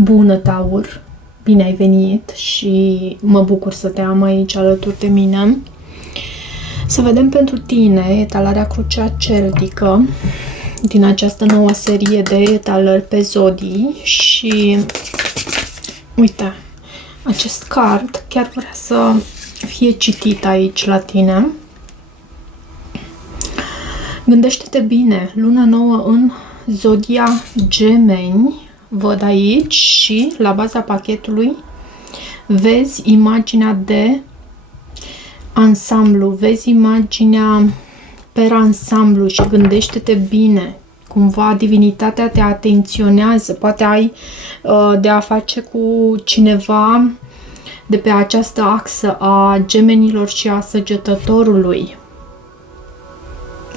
Bună, Taur! Bine ai venit și mă bucur să te am aici alături de mine. Să vedem pentru tine etalarea Crucea Celtică din această nouă serie de etalări pe zodii și uite, acest card chiar vrea să fie citit aici la tine. Gândește-te bine, luna nouă în zodia Gemeni, văd aici și la baza pachetului vezi imaginea de ansamblu, vezi imaginea per ansamblu și gândește-te bine. Cumva divinitatea te atenționează, poate ai de a face cu cineva de pe această axă a gemenilor și a săgetătorului.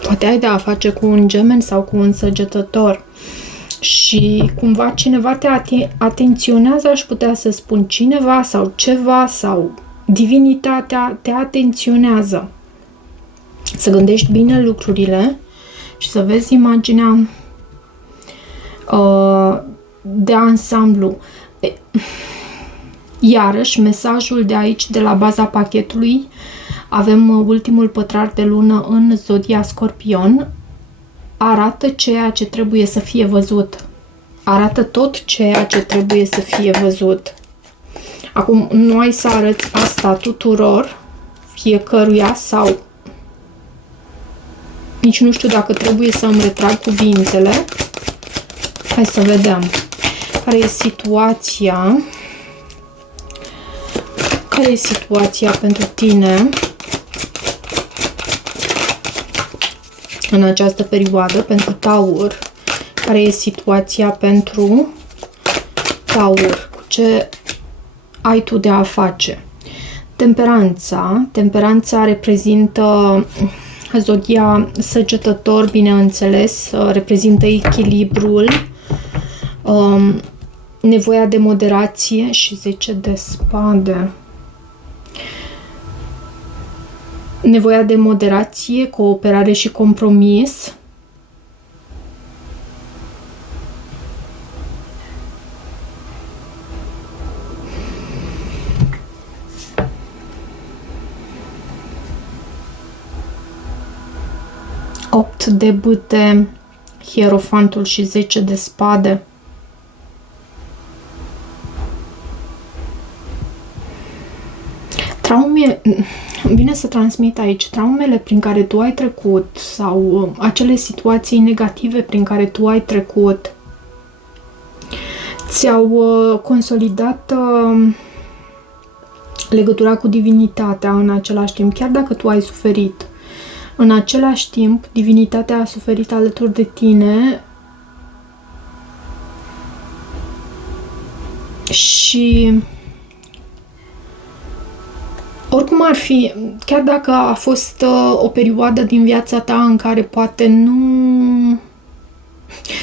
Poate ai de a face cu un gemen sau cu un săgetător. Și cumva cineva te atenționează, aș putea să spun cineva sau ceva sau divinitatea te atenționează. Să gândești bine lucrurile și să vezi imaginea de ansamblu. Iarăși, mesajul de aici, de la baza pachetului, avem ultimul pătrar de lună în zodia Scorpion. Arată ceea ce trebuie să fie văzut. Arată tot ceea ce trebuie să fie văzut. Acum, nu ai să arăți asta tuturor, fiecăruia, sau nici nu știu dacă trebuie să îmi retrag cuvintele. Hai să vedem care e situația. Care e situația pentru tine în această perioadă, pentru Taur? Care e situația pentru Taur? Cu ce ai tu de a face? Temperanța. Temperanța reprezintă zodia Săgetător, bineînțeles, reprezintă echilibrul, nevoia de moderație și 10 de spade. Nevoia de moderație, cooperare și compromis. Opt de bâte, Hierofantul și 10 de spade. Traume, vine să transmit aici, traumele prin care tu ai trecut sau acele situații negative prin care tu ai trecut ți-au consolidat legătura cu divinitatea în același timp, chiar dacă tu ai suferit. În același timp, divinitatea a suferit alături de tine și oricum ar fi, chiar dacă a fost o perioadă din viața ta în care poate nu,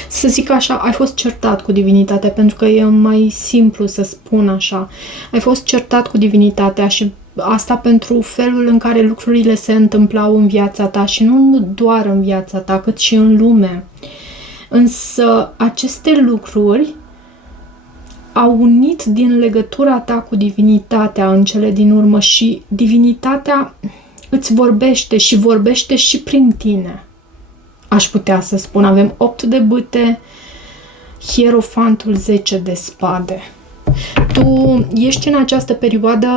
să zic așa, ai fost certat cu divinitatea, pentru că e mai simplu să spun așa, ai fost certat cu divinitatea și asta pentru felul în care lucrurile se întâmplau în viața ta și nu doar în viața ta, cât și în lume. Însă aceste lucruri au unit din legătura ta cu divinitatea în cele din urmă și divinitatea îți vorbește și vorbește și prin tine. Aș putea să spun, avem 8 de bâte, Hierofantul, 10 de spade. Tu ești în această perioadă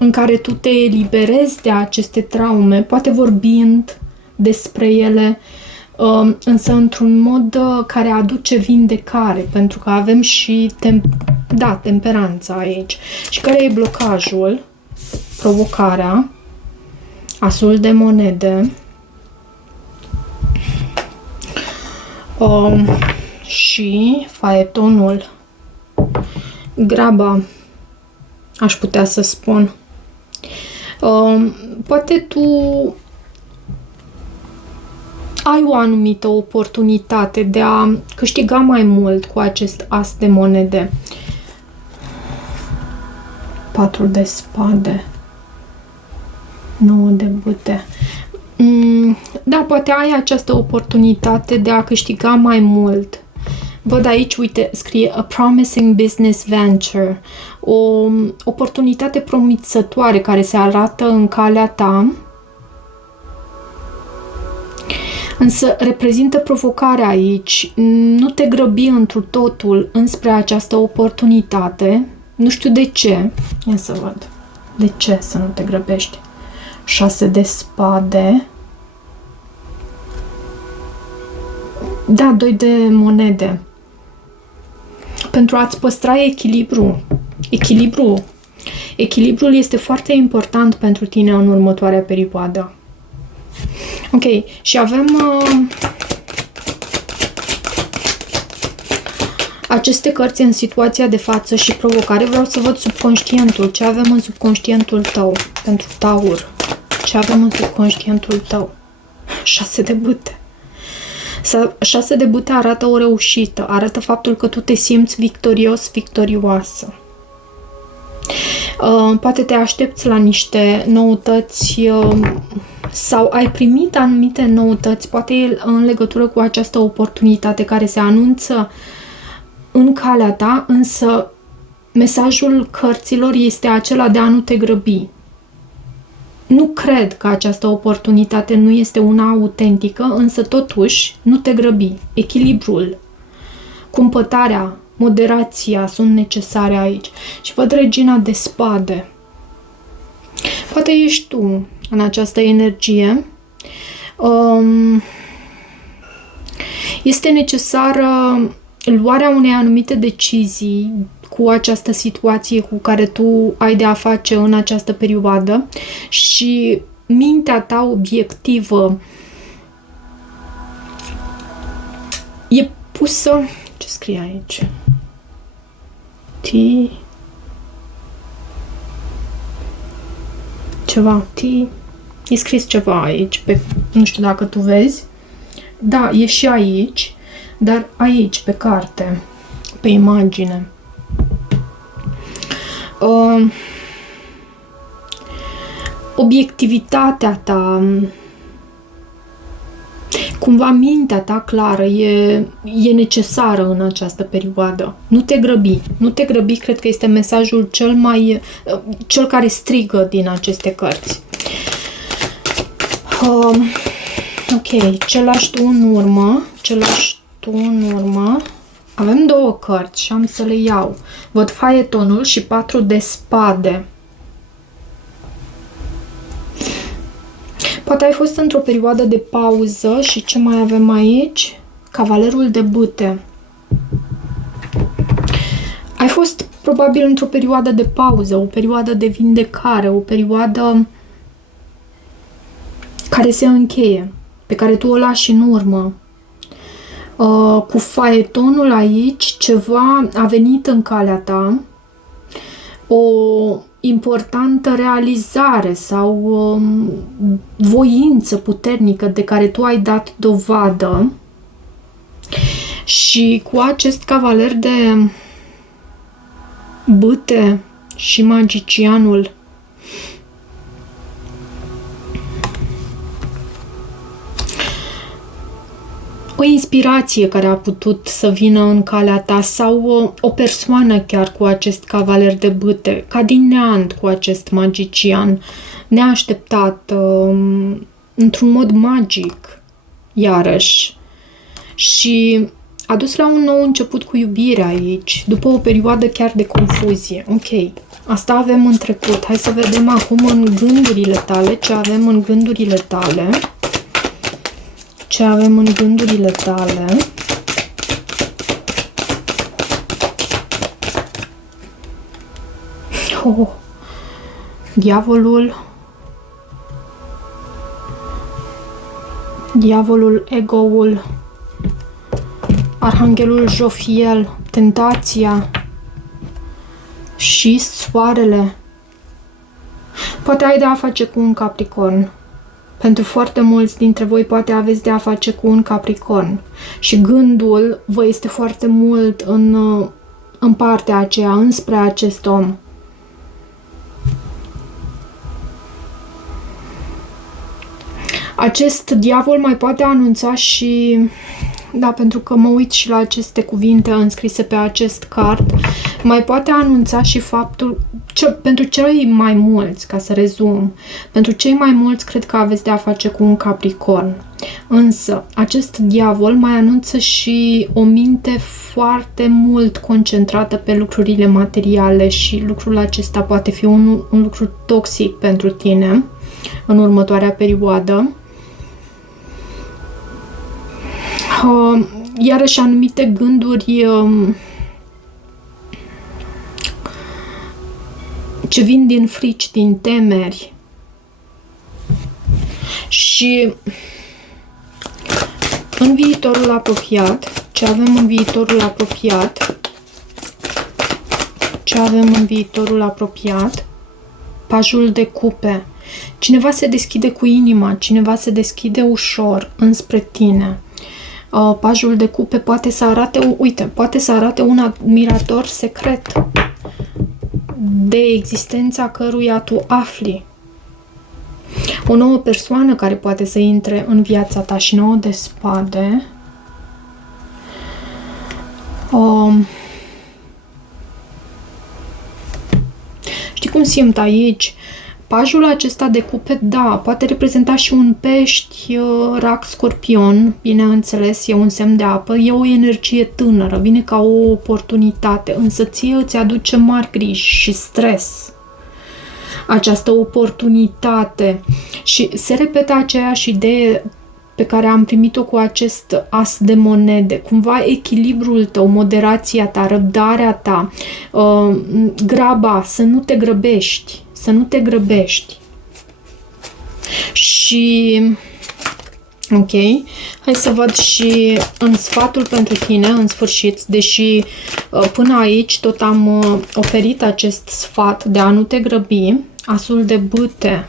în care tu te eliberezi de aceste traume, poate vorbind despre ele, însă într-un mod care aduce vindecare, pentru că avem și temperanța aici. Și care e blocajul? Provocarea, Asul de monede și faetonul, graba, aș putea să spun. Poate tu ai o anumită oportunitate de a câștiga mai mult cu acest as de monede. 4 de spade, 9 de bâte. Da, poate ai această oportunitate de a câștiga mai mult. Văd aici, uite, scrie a promising business venture, o oportunitate promițătoare care se arată în calea ta, însă reprezintă provocarea aici. Nu te grăbi întru totul înspre această oportunitate. Nu știu de ce. Ia să văd. De ce să nu te grăbești? 6 de spade. Da, 2 de monede. Pentru a-ți păstra echilibrul este foarte important pentru tine în următoarea perioadă. Ok, și avem aceste cărți în situația de față și provocare. Vreau să văd subconștientul. Ce avem în subconștientul tău pentru Taur? Ce avem în subconștientul tău? 6 de bâte. 6 de bâte arată o reușită, arată faptul că tu te simți victorios, victorioasă. Poate te aștepți la niște noutăți sau ai primit anumite noutăți, poate în legătură cu această oportunitate care se anunță în calea ta, însă mesajul cărților este acela de a nu te grăbi. Nu cred că această oportunitate nu este una autentică, însă totuși nu te grăbi. Echilibrul, cumpătarea, moderația sunt necesare aici. Și văd regina de spade. Poate ești tu în această energie. Este necesară luarea unei anumite decizii cu această situație cu care tu ai de a face în această perioadă și mintea ta obiectivă e pusă... Ce scrie aici? E scris ceva aici, nu știu dacă tu vezi. Da, e și aici, dar aici, pe carte, pe imagine. Obiectivitatea ta, cumva mintea ta clară e necesară în această perioadă. Nu te grăbi. Nu te grăbi, cred că este mesajul cel care strigă din aceste cărți. Ok, ce lași tu în urmă? Avem 2 cărți și am să le iau. Văd faetonul și 4 de spade. Poate ai fost într-o perioadă de pauză și ce mai avem aici? Cavalerul de bâte. Ai fost probabil într-o perioadă de pauză, o perioadă de vindecare, o perioadă care se încheie, pe care tu o lași în urmă. Cu faetonul aici, ceva a venit în calea ta, o importantă realizare sau voință puternică de care tu ai dat dovadă și cu acest cavaler de bâte și magicianul o inspirație care a putut să vină în calea ta sau o persoană chiar cu acest cavaler de bâte, ca din neant cu acest magician, neașteptat, într-un mod magic, iarăși. Și a dus la un nou început cu iubire aici, după o perioadă chiar de confuzie. Ok, asta avem în trecut. Hai să vedem acum în gândurile tale, ce avem în gândurile tale. Ce avem în gândurile tale. Diavolul, ego-ul, Arhanghelul Jofiel, tentația și soarele. Poate ai de a face cu un Capricorn. Pentru foarte mulți dintre voi poate aveți de a face cu un Capricorn și gândul vă este foarte mult în partea aceea, înspre acest om. Acest diavol mai poate anunța și Da, pentru că mă uit și la aceste cuvinte înscrise pe acest card, mai poate anunța și faptul, pentru cei mai mulți, ca să rezum, pentru cei mai mulți cred că aveți de a face cu un Capricorn. Însă, acest diavol mai anunță și o minte foarte mult concentrată pe lucrurile materiale și lucrul acesta poate fi un lucru toxic pentru tine în următoarea perioadă. Iarăși anumite gânduri ce vin din frici, din temeri. Și în viitorul apropiat, ce avem în viitorul apropiat? Ce avem în viitorul apropiat? Pajul de cupe. Cineva se deschide cu inima, cineva se deschide ușor înspre tine. Pajul de cupe poate să arate, poate să arate un admirator secret de existența căruia tu afli. O nouă persoană care poate să intre în viața ta și 9 de spade. Știi cum simt aici? Pajul acesta de cupe, da, poate reprezenta și un pești, rac, scorpion, bineînțeles, e un semn de apă, e o energie tânără, vine ca o oportunitate, însă ție îți aduce mari griji și stres. Această oportunitate și se repetă aceeași idee pe care am primit-o cu acest as de monede, cumva echilibrul tău, moderația ta, răbdarea ta, graba, să nu te grăbești. Să nu te grăbești. Și ok, hai să văd și în sfatul pentru tine, în sfârșit, deși până aici tot am oferit acest sfat de a nu te grăbi, asul de bâte.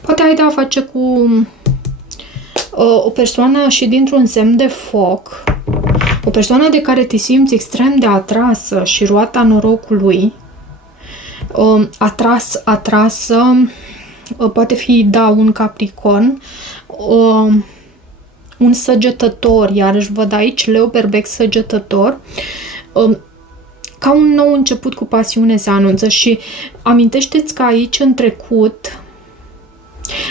Poate ai de a face cu o persoană și dintr-un semn de foc, o persoană de care te simți extrem de atrasă și roata norocului, atrasă, poate fi, da, un Capricorn, un săgetător, iarăși văd aici, leu, berbec, săgetător, ca un nou început cu pasiune se anunță și amintește-ți că aici în trecut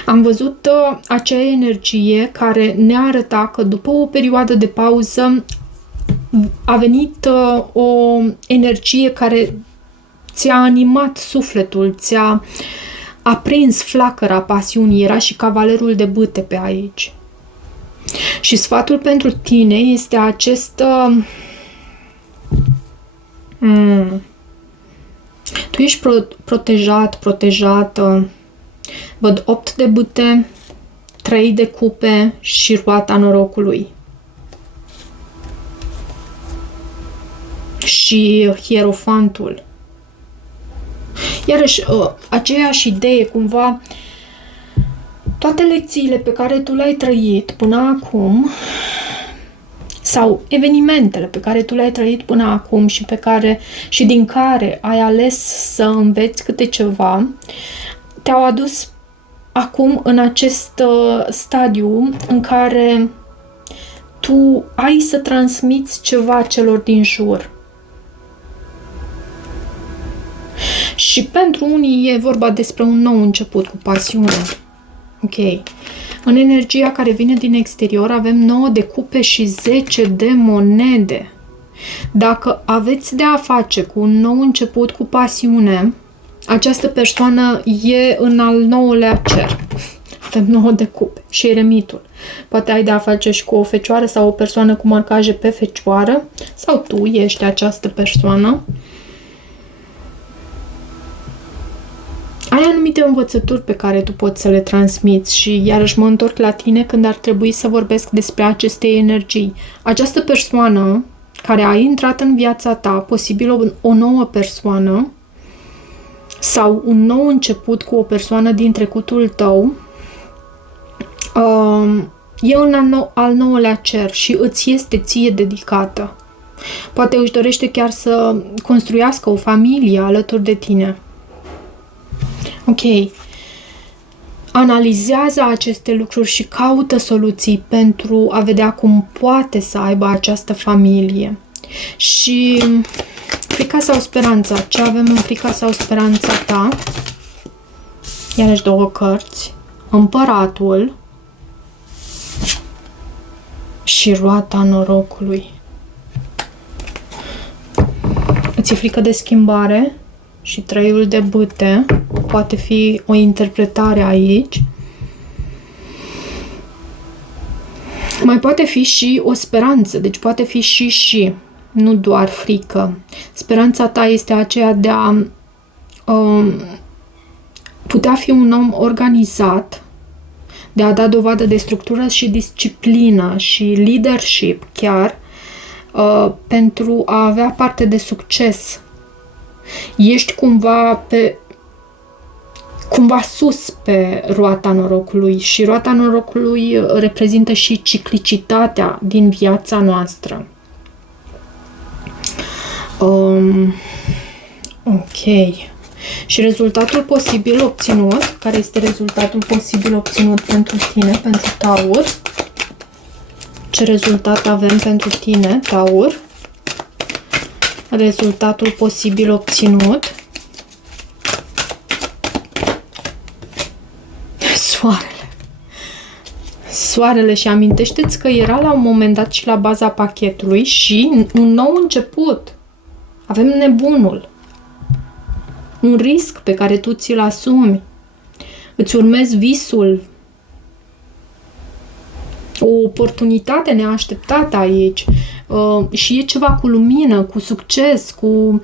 am văzut acea energie care ne arăta că după o perioadă de pauză a venit o energie care ți-a animat sufletul, ți-a aprins flacăra pasiunii, era și cavalerul de bâte pe aici. Și sfatul pentru tine este acest... Tu ești protejat, protejată. Văd 8 de bâte, 3 de cupe și roata norocului. Și hierofantul. Iarăși, aceeași idee, cumva, toate lecțiile pe care tu le-ai trăit până acum, sau evenimentele pe care tu le-ai trăit până acum și din care ai ales să înveți câte ceva, te-au adus acum în acest stadiu în care tu ai să transmiți ceva celor din jur. Și pentru unii e vorba despre un nou început cu pasiune. Ok. În energia care vine din exterior avem 9 de cupe și 10 de monede. Dacă aveți de a face cu un nou început cu pasiune, această persoană e în al 9-lea cer. Avem 9 de cupe și eremitul. Poate ai de a face și cu o fecioară sau o persoană cu marcaje pe fecioară, sau tu ești această persoană. Ai anumite învățături pe care tu poți să le transmiți și iarăși mă întorc la tine când ar trebui să vorbesc despre aceste energii. Această persoană care a intrat în viața ta, posibil o nouă persoană sau un nou început cu o persoană din trecutul tău, e în al 9-lea cer și îți este ție dedicată. Poate își dorește chiar să construiască o familie alături de tine. Ok. analizează aceste lucruri și caută soluții pentru a vedea cum poate să aibă această familie. Și frica sau speranța. Ce avem în frica sau speranța ta? Iarăși două cărți. Împăratul și roata norocului. Îți e frică de schimbare și trăiul de bâte. Poate fi o interpretare aici. Mai poate fi și o speranță, deci poate fi și, nu doar frică. Speranța ta este aceea de a putea fi un om organizat, de a da dovadă de structură și disciplină și leadership chiar, pentru a avea parte de succes. Ești cumva sus pe roata norocului și roata norocului reprezintă și ciclicitatea din viața noastră. Ok. Și rezultatul posibil obținut, care este rezultatul posibil obținut pentru tine, pentru Taur? Ce rezultat avem pentru tine, Taur? Rezultatul posibil obținut. Soarele și amintește-ți că era la un moment dat și la baza pachetului și un nou început. Avem nebunul. Un risc pe care tu ți-l asumi. Îți urmezi visul. O oportunitate neașteptată aici. Și e ceva cu lumină, cu succes, cu...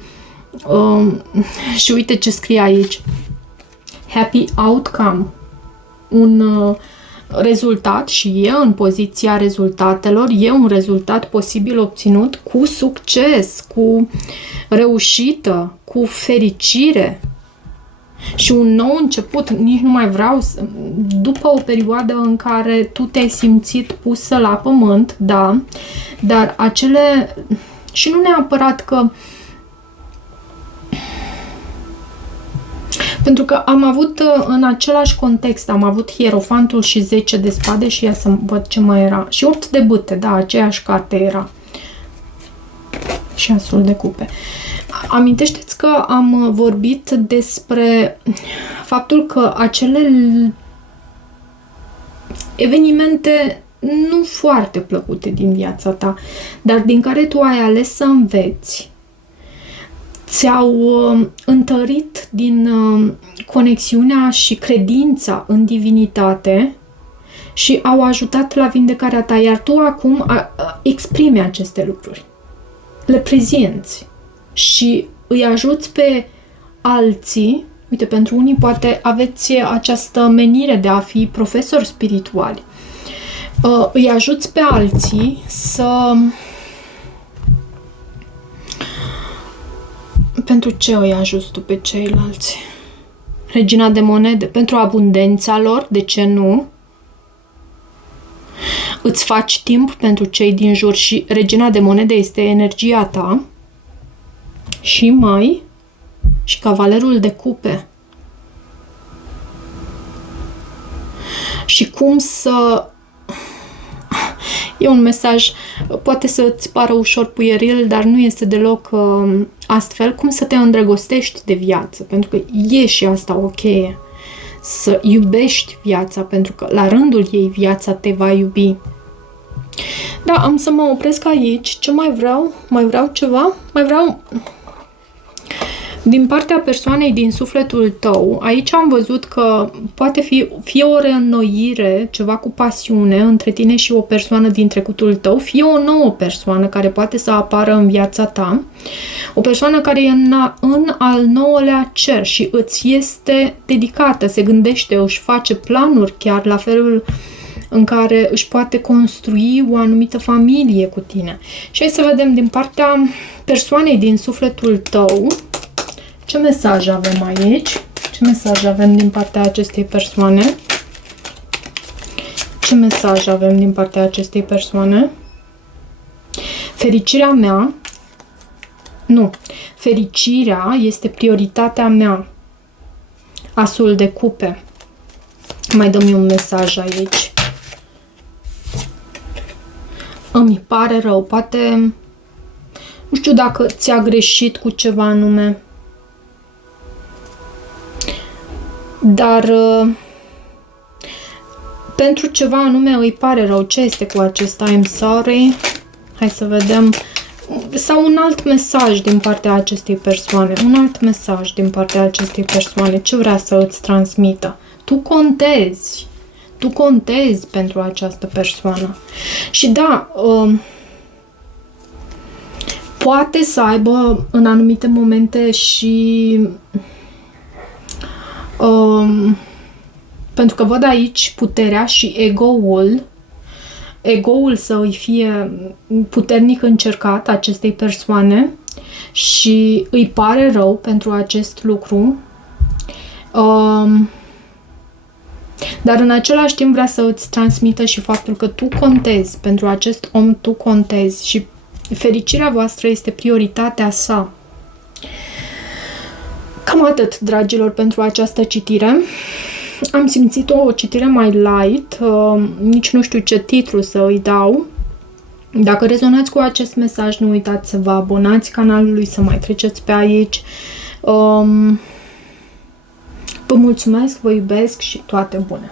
și uite ce scrie aici. Happy outcome. Un rezultat și e în poziția rezultatelor, e un rezultat posibil obținut cu succes, cu reușită, cu fericire și un nou început. Nici nu mai vreau să... După o perioadă în care tu te-ai simțit pusă la pământ, da, dar acele... și nu neapărat că... Pentru că am avut în același context, am avut Hierofantul și 10 de spade și ia să văd ce mai era. Și 8 de bâte, da, aceeași carte era. Și Asul de cupe. Amintește-ți că am vorbit despre faptul că acele evenimente nu foarte plăcute din viața ta, dar din care tu ai ales să înveți, ți-au întărit din conexiunea și credința în divinitate și au ajutat la vindecarea ta, iar tu acum exprimi aceste lucruri. Le prezinți și îi ajuți pe alții. Uite, pentru unii poate aveți această menire de a fi profesori spirituali. Îi ajuți pe alții să... Pentru ce îi ajuți tu pe ceilalți? Regina de monede, pentru abundența lor, de ce nu? Îți faci timp pentru cei din jur și regina de monede este energia ta. Și și cavalerul de cupe. Și cum să... E un mesaj, poate să-ți pară ușor puieril, dar nu este deloc astfel. Cum să te îndrăgostești de viață, pentru că e și asta o cheie. Să iubești viața, pentru că la rândul ei viața te va iubi. Da, am să mă opresc aici. Ce mai vreau? Mai vreau ceva? Mai vreau... Din partea persoanei din sufletul tău, aici am văzut că poate fi fie o reînnoire, ceva cu pasiune între tine și o persoană din trecutul tău, fie o nouă persoană care poate să apară în viața ta, o persoană care e în al nouălea cer și îți este dedicată, se gândește, își face planuri chiar la felul în care își poate construi o anumită familie cu tine. Și hai să vedem din partea persoanei din sufletul tău, ce mesaj avem aici? Ce mesaj avem din partea acestei persoane? Ce mesaj avem din partea acestei persoane? Fericirea mea? Nu. Fericirea este prioritatea mea. Asul de cupe. Mai dăm un mesaj aici. Îmi pare rău, poate, nu știu dacă ți-a greșit cu ceva anume, dar pentru ceva anume îi pare rău. Ce este cu acesta? I'm sorry. Hai să vedem. Sau un alt mesaj din partea acestei persoane. Un alt mesaj din partea acestei persoane. Ce vrea să îți transmită? Tu contezi. Tu contezi pentru această persoană. Și da, poate să aibă în anumite momente și pentru că văd aici puterea și ego-ul să îi fie puternic încercat acestei persoane și îi pare rău pentru acest lucru. Dar în același timp vrea să îți transmită și faptul că tu contezi pentru acest om, tu contezi și fericirea voastră este prioritatea sa. Cam atât, dragilor, pentru această citire. Am simțit o citire mai light, nici nu știu ce titlu să îi dau. Dacă rezonați cu acest mesaj, nu uitați să vă abonați canalului, să mai treceți pe aici. Vă mulțumesc, vă iubesc și toate bune!